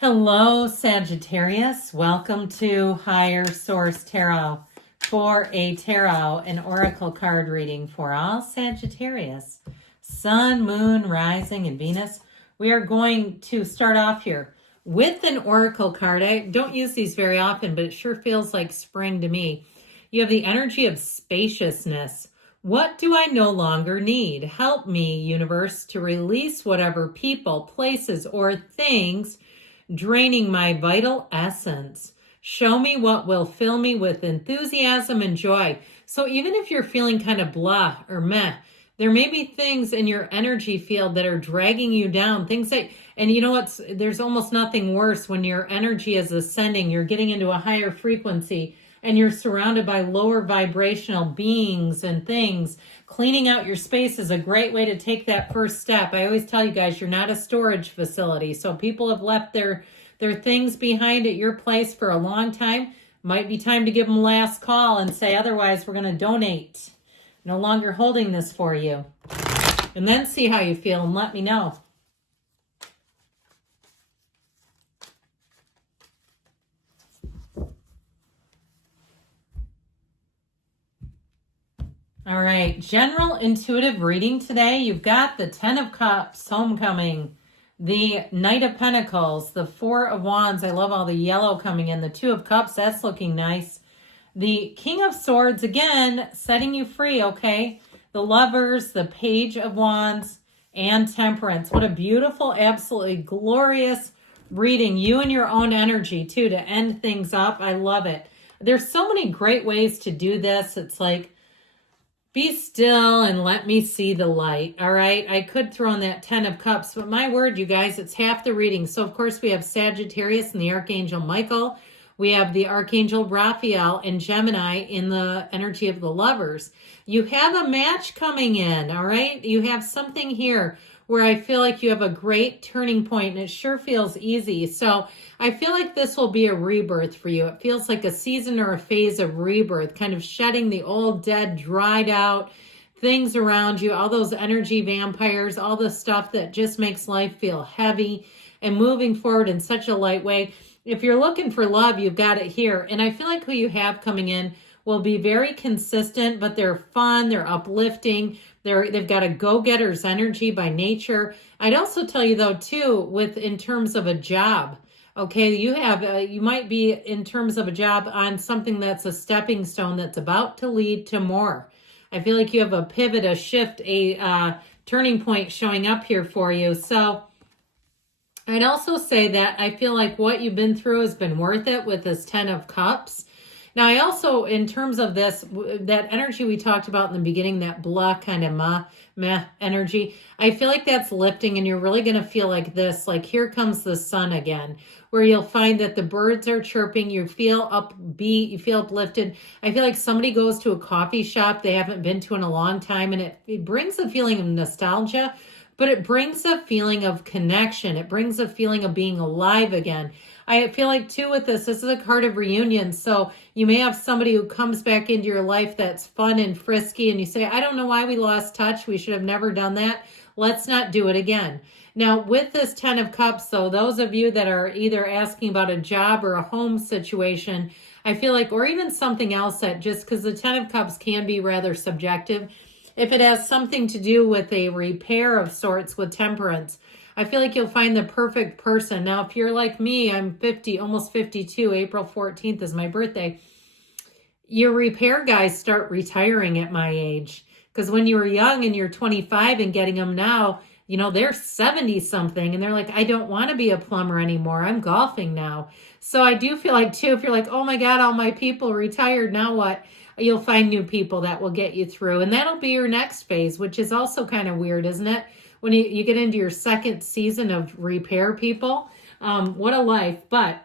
Hello, Sagittarius. Welcome to Higher Source Tarot for a tarot and oracle card reading for all Sagittarius. Sun, Moon, Rising, and Venus. We are going to start off here with an oracle card. I don't use these very often, but it sure feels like spring to me. You have the energy of spaciousness. What do I no longer need? Help me, universe, to release whatever people, places, or things draining my vital essence. Show me what will fill me with enthusiasm and joy. So even if you're feeling kind of blah or meh, there may be things in your energy field that are dragging you down. Things that, and you know what's, there's almost nothing worse when your energy is ascending. You're getting into a higher frequency and you're surrounded by lower vibrational beings and things. Cleaning out your space is a great way to take that first step. I always tell you guys, you're not a storage facility. So people have left their things behind at your place for a long time. Might be time to give them last call and say, otherwise we're going to donate. No longer holding this for you. And then see how you feel and let me know. All right, general intuitive reading today. You've got the 10 of Cups, homecoming, the Knight of Pentacles, the 4 of Wands. I love all the yellow coming in. The 2 of Cups, that's looking nice. The King of Swords, again, setting you free, okay? The Lovers, the Page of Wands, and Temperance. What a beautiful, absolutely glorious reading. You and your own energy, too, to end things up. I love it. There's so many great ways to do this. It's like, be still and let me see the light, all right? I could throw in that 10 of Cups, but my word, you guys, it's half the reading. So, of course, we have Sagittarius and the Archangel Michael. We have the Archangel Raphael and Gemini in the energy of the Lovers. You have a match coming in, all right? You have something here where I feel like you have a great turning point, and it sure feels easy. So I feel like this will be a rebirth for you. It feels like a season or a phase of rebirth, kind of shedding the old, dead, dried out things around you, all those energy vampires, all the stuff that just makes life feel heavy, and moving forward in such a light way. If you're looking for love, you've got it here. And I feel like who you have coming in will be very consistent, but they're fun, they're uplifting, they've got a go-getter's energy by nature. I'd also tell you though too, in terms of a job, okay, you might be in terms of a job on something that's a stepping stone that's about to lead to more. I feel like you have a pivot, a shift, a turning point showing up here for you. So I'd also say that I feel like what you've been through has been worth it with this 10 of Cups. Now, I also, in terms of this, that energy we talked about in the beginning, that blah kind of meh energy, I feel like that's lifting, and you're really going to feel like this, like here comes the sun again, where you'll find that the birds are chirping, you feel upbeat, you feel uplifted. I feel like somebody goes to a coffee shop they haven't been to in a long time, and it brings a feeling of nostalgia, but it brings a feeling of connection. It brings a feeling of being alive again. I feel like, too, with this is a card of reunion. So you may have somebody who comes back into your life that's fun and frisky, and you say, I don't know why we lost touch. We should have never done that. Let's not do it again. Now, with this 10 of Cups, though, those of you that are either asking about a job or a home situation, I feel like, or even something else that just, because the 10 of Cups can be rather subjective, if it has something to do with a repair of sorts with Temperance, I feel like you'll find the perfect person. Now, if you're like me, I'm 50, almost 52. April 14th is my birthday. Your repair guys start retiring at my age. Because when you were young and you're 25 and getting them now, you know, they're 70 something. And they're like, I don't want to be a plumber anymore. I'm golfing now. So I do feel like, too, if you're like, oh my God, all my people retired, now what? You'll find new people that will get you through. And that'll be your next phase, which is also kind of weird, isn't it? When you get into your second season of repair people, what a life. But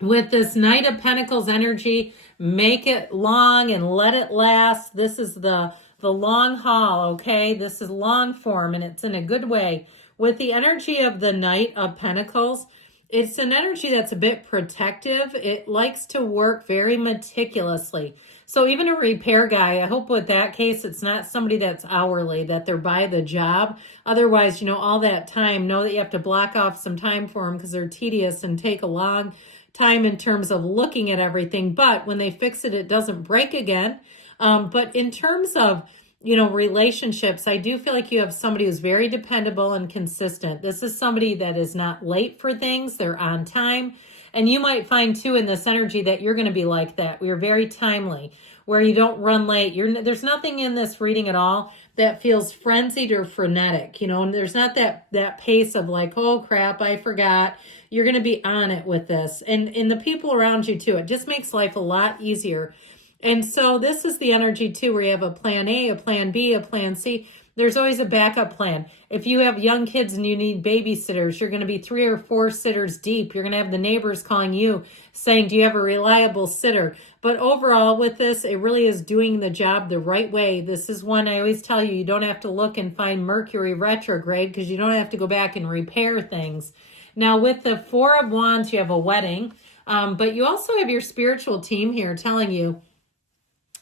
with this Knight of Pentacles energy, make it long and let it last. This is the long haul, okay? This is long form, and it's in a good way. With the energy of the Knight of Pentacles, it's an energy that's a bit protective. It likes to work very meticulously. So even a repair guy, I hope with that case, it's not somebody that's hourly, that they're by the job. Otherwise, all that time, know that you have to block off some time for them because they're tedious and take a long time in terms of looking at everything. But when they fix it, it doesn't break again. But in terms of, relationships, I do feel like you have somebody who's very dependable and consistent. This is somebody that is not late for things. They're on time. And you might find too in this energy that you're going to be like that. We're very timely, where you don't run late. There's nothing in this reading at all that feels frenzied or frenetic, and there's not that pace of like, oh crap, I forgot. You're going to be on it with this. And the people around you too. It just makes life a lot easier. And so this is the energy too, where you have a plan A, a plan B, a plan C. There's always a backup plan. If you have young kids and you need babysitters, you're going to be 3 or 4 sitters deep. You're going to have the neighbors calling you saying, do you have a reliable sitter? But overall with this, it really is doing the job the right way. This is one I always tell you, you don't have to look and find Mercury retrograde because you don't have to go back and repair things. Now with the 4 of Wands, you have a wedding, but you also have your spiritual team here telling you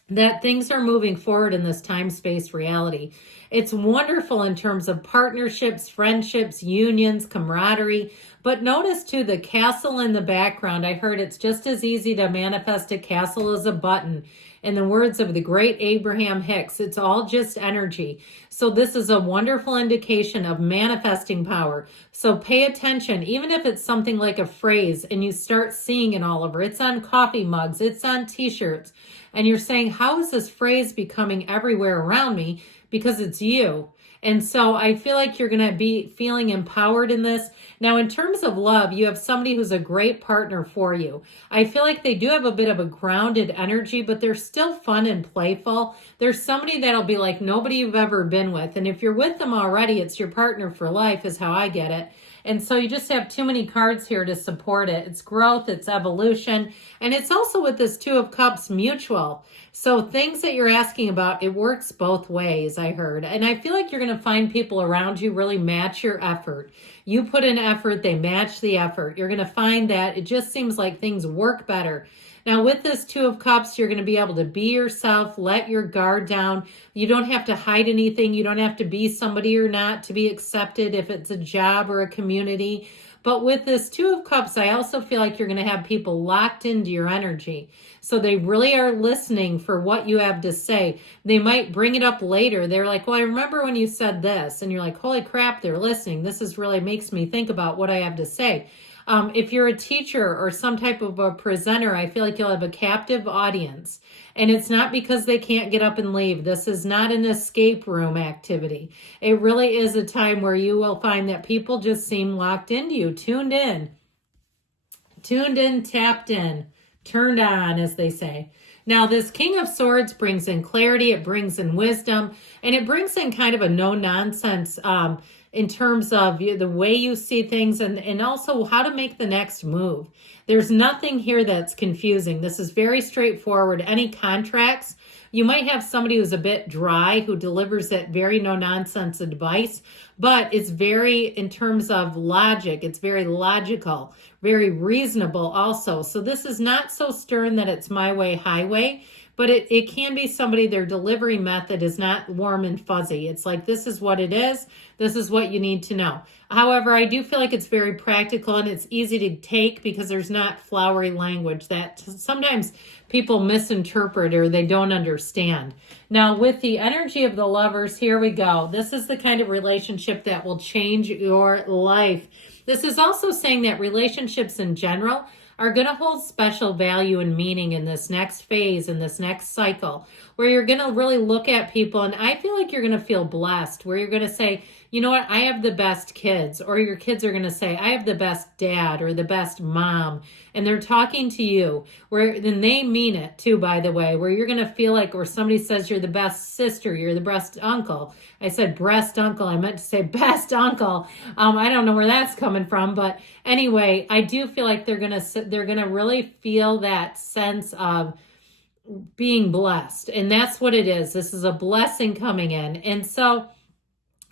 that things are moving forward in this time-space reality. It's wonderful in terms of partnerships, friendships, unions, camaraderie. But notice too, the castle in the background. I heard it's just as easy to manifest a castle as a button. In the words of the great Abraham Hicks, it's all just energy. So this is a wonderful indication of manifesting power. So pay attention, even if it's something like a phrase and you start seeing it all over. It's on coffee mugs, it's on t-shirts. And you're saying, how is this phrase becoming everywhere around me? Because it's you. And so I feel like you're going to be feeling empowered in this. Now, in terms of love, you have somebody who's a great partner for you. I feel like they do have a bit of a grounded energy, but they're still fun and playful. There's somebody that'll be like nobody you've ever been with. And if you're with them already, it's your partner for life is how I get it. And so you just have too many cards here to support it. It's growth, it's evolution, and it's also with this 2 of Cups mutual. So things that you're asking about, it works both ways, I heard. And I feel like you're going to find people around you really match your effort. You put in effort, they match the effort. You're going to find that it just seems like things work better. Now with this 2 of Cups, you're going to be able to be yourself, let your guard down. You don't have to hide anything. You don't have to be somebody or not to be accepted if it's a job or a community. But with this 2 of Cups, I also feel like you're going to have people locked into your energy. So they really are listening for what you have to say. They might bring it up later. They're like, well, I remember when you said this. And you're like, holy crap, they're listening. This is really makes me think about what I have to say. If you're a teacher or some type of a presenter, I feel like you'll have a captive audience. And it's not because they can't get up and leave. This is not an escape room activity. It really is a time where you will find that people just seem locked into you, tuned in, tapped in, turned on, as they say. Now, this King of Swords brings in clarity, it brings in wisdom, and it brings in kind of a no-nonsense in terms of the way you see things and also how to make the next move. There's nothing here that's confusing. This is very straightforward. Any contracts, you might have somebody who's a bit dry who delivers that very no-nonsense advice, but it's very, in terms of logic, it's very logical, very reasonable also. So this is not so stern that it's my way, highway, but it can be somebody, their delivery method is not warm and fuzzy. It's like, this is what it is. This is what you need to know. However, I do feel like it's very practical and it's easy to take because there's not flowery language that sometimes people misinterpret or they don't understand. Now, with the energy of the Lovers, here we go. This is the kind of relationship that will change your life. This is also saying that relationships in general are going to hold special value and meaning in this next phase, in this next cycle, where you're going to really look at people. And I feel like you're going to feel blessed, where you're going to say, you know what, I have the best kids. Or your kids are going to say, I have the best dad or the best mom. And they're talking to you, where then they mean it too, by the way, where you're going to feel like, or somebody says you're the best sister, you're the best uncle. I said breast uncle. I meant to say best uncle. I don't know where that's coming from, but anyway, I do feel like they're gonna really feel that sense of being blessed, and that's what it is. This is a blessing coming in, and so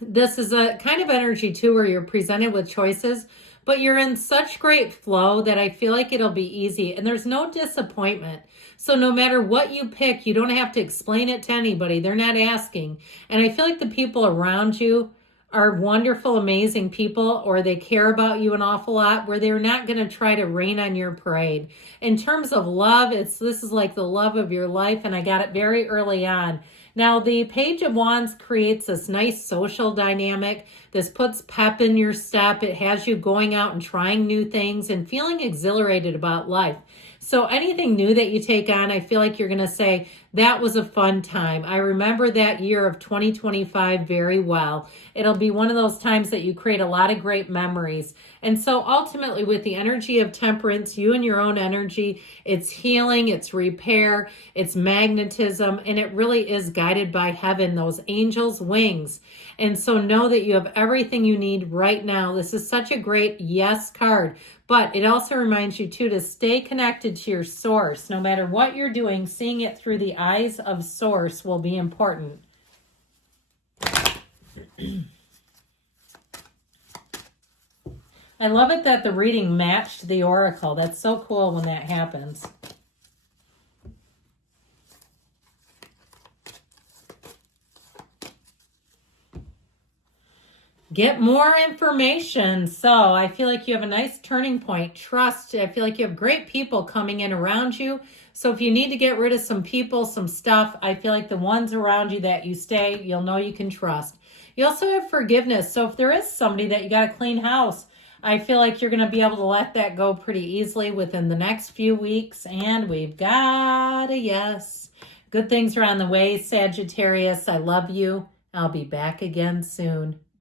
this is a kind of energy too, where you're presented with choices, but you're in such great flow that I feel like it'll be easy, and there's no disappointment. So no matter what you pick, you don't have to explain it to anybody. They're not asking. And I feel like the people around you are wonderful, amazing people, or they care about you an awful lot, where they're not going to try to rain on your parade. In terms of love, this is like the love of your life, and I got it very early on. Now, the Page of Wands creates this nice social dynamic. This puts pep in your step. It has you going out and trying new things and feeling exhilarated about life. So anything new that you take on, I feel like you're going to say, that was a fun time. I remember that year of 2025 very well. It'll be one of those times that you create a lot of great memories. And so ultimately, with the energy of Temperance, you and your own energy, it's healing, it's repair, it's magnetism, and it really is guided by heaven, those angels' wings. And so know that you have everything you need right now. This is such a great yes card. But it also reminds you, too, to stay connected to your source. No matter what you're doing, seeing it through the eyes of source will be important. I love it that the reading matched the oracle. That's so cool when that happens. Get more information. So I feel like you have a nice turning point. Trust. I feel like you have great people coming in around you. So if you need to get rid of some people, some stuff, I feel like the ones around you that you stay, you'll know you can trust. You also have forgiveness. So if there is somebody that you got to clean house, I feel like you're going to be able to let that go pretty easily within the next few weeks. And we've got a yes. Good things are on the way, Sagittarius. I love you. I'll be back again soon.